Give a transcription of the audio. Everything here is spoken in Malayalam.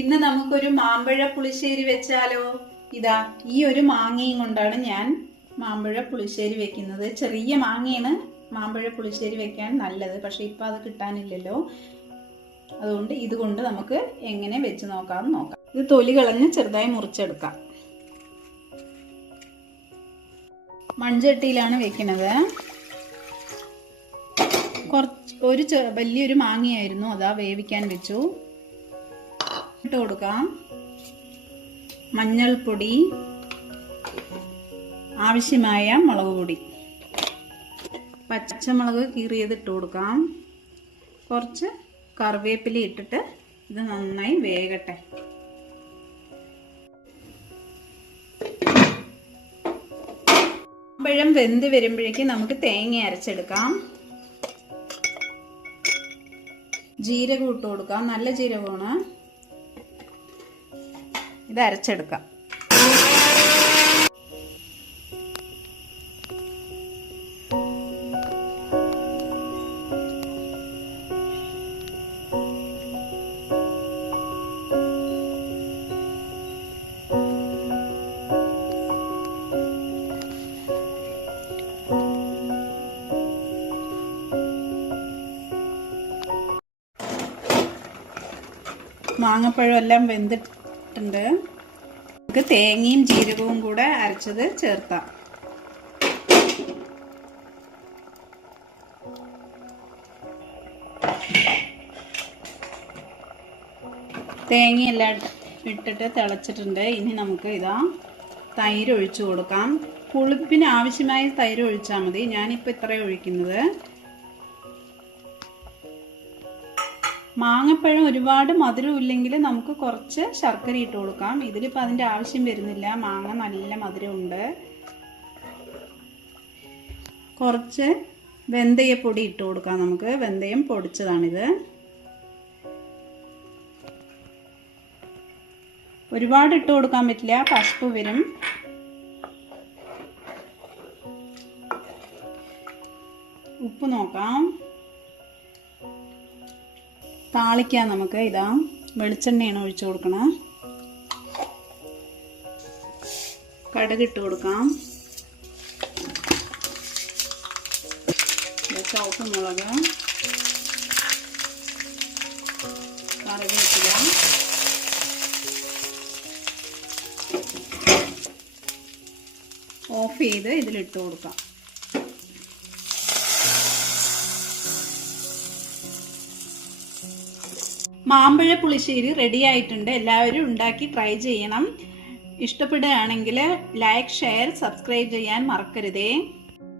ഇന്ന് നമുക്കൊരു മാമ്പഴ പുളിശ്ശേരി വെച്ചാലോ? ഇതാ ഈ ഒരു മാങ്ങയും കൊണ്ടാണ് ഞാൻ മാമ്പഴ പുളിശ്ശേരി വെക്കുന്നത്. ചെറിയ മാങ്ങയാണ് മാമ്പഴ പുളിശ്ശേരി വെക്കാൻ നല്ലത്, പക്ഷെ ഇപ്പം അത് കിട്ടാനില്ലല്ലോ. അതുകൊണ്ട് ഇതുകൊണ്ട് നമുക്ക് എങ്ങനെ വെച്ച് നോക്കാം. ഇത് തൊലി കളഞ്ഞ് ചെറുതായി മുറിച്ചെടുക്കാം. മൺചട്ടിയിലാണ് വെക്കുന്നത്. വലിയൊരു മാങ്ങയായിരുന്നു, അതാ വേവിക്കാൻ വെച്ചു. ഇട്ട് കൊടുക്കാം. മഞ്ഞൾപ്പൊടി, ആവശ്യമായ മുളക് പൊടി, പച്ചമുളക് കീറിയത് ഇട്ട് കൊടുക്കാം. കുറച്ച് കറിവേപ്പില ഇട്ടിട്ട് ഇത് നന്നായി വേകട്ടെ. മാമ്പഴം വെന്ത് വരുമ്പോഴേക്കും നമുക്ക് തേങ്ങ അരച്ചെടുക്കാം. ജീരകം ഇട്ട് കൊടുക്കാം, നല്ല ജീരകമാണ്. ഇത് അരച്ചെടുക്കാം. മാങ്ങപ്പഴം എല്ലാം വെന്തിട്ടുണ്ട്. നമുക്ക് തേങ്ങയും ജീരകവും കൂടെ അരച്ചത് ചേർത്താം. തേങ്ങയെല്ലാം ഇട്ടിട്ട് തിളച്ചിട്ടുണ്ട്. ഇനി നമുക്ക് ഇതാ തൈര് ഒഴിച്ചു കൊടുക്കാം. പുളിപ്പിന് ആവശ്യമായ തൈര് ഒഴിച്ചാൽ മതി. ഞാനിപ്പോൾ ഇത്രയും ഒഴിക്കുന്നത്. മാങ്ങപ്പഴം ഒരുപാട് മധുരം ഇല്ലെങ്കിൽ നമുക്ക് കുറച്ച് ശർക്കര ഇട്ട് കൊടുക്കാം. ഇതിലിപ്പോൾ അതിൻ്റെ ആവശ്യം വരുന്നില്ല, മാങ്ങ നല്ല മധുരമുണ്ട്. കുറച്ച് വെന്തയപ്പൊടി ഇട്ട് കൊടുക്കാം. നമുക്ക് വെന്തയം പൊടിച്ചതാണിത്. ഒരുപാട് ഇട്ട് കൊടുക്കാൻ പറ്റില്ല, കശപ്പ് വരും. ഉപ്പ് നോക്കാം. താളിക്കാൻ നമുക്ക് ഇതാ വെളിച്ചെണ്ണയാണ് ഒഴിച്ചു കൊടുക്കണം. കടുക് ഇട്ട് കൊടുക്കാം. ചുവപ്പ് മുളക്, കറിവേപ്പില, ഓഫ് ചെയ്ത് ഇതിലിട്ട് കൊടുക്കാം. മാമ്പഴ പുളിശ്ശേരി റെഡി ആയിട്ടുണ്ട്. എല്ലാവരും ഉണ്ടാക്കി ട്രൈ ചെയ്യണം. ഇഷ്ടപ്പെടുകയാണെങ്കിൽ ലൈക്ക്, ഷെയർ, സബ്സ്ക്രൈബ് ചെയ്യാൻ മറക്കരുതേ.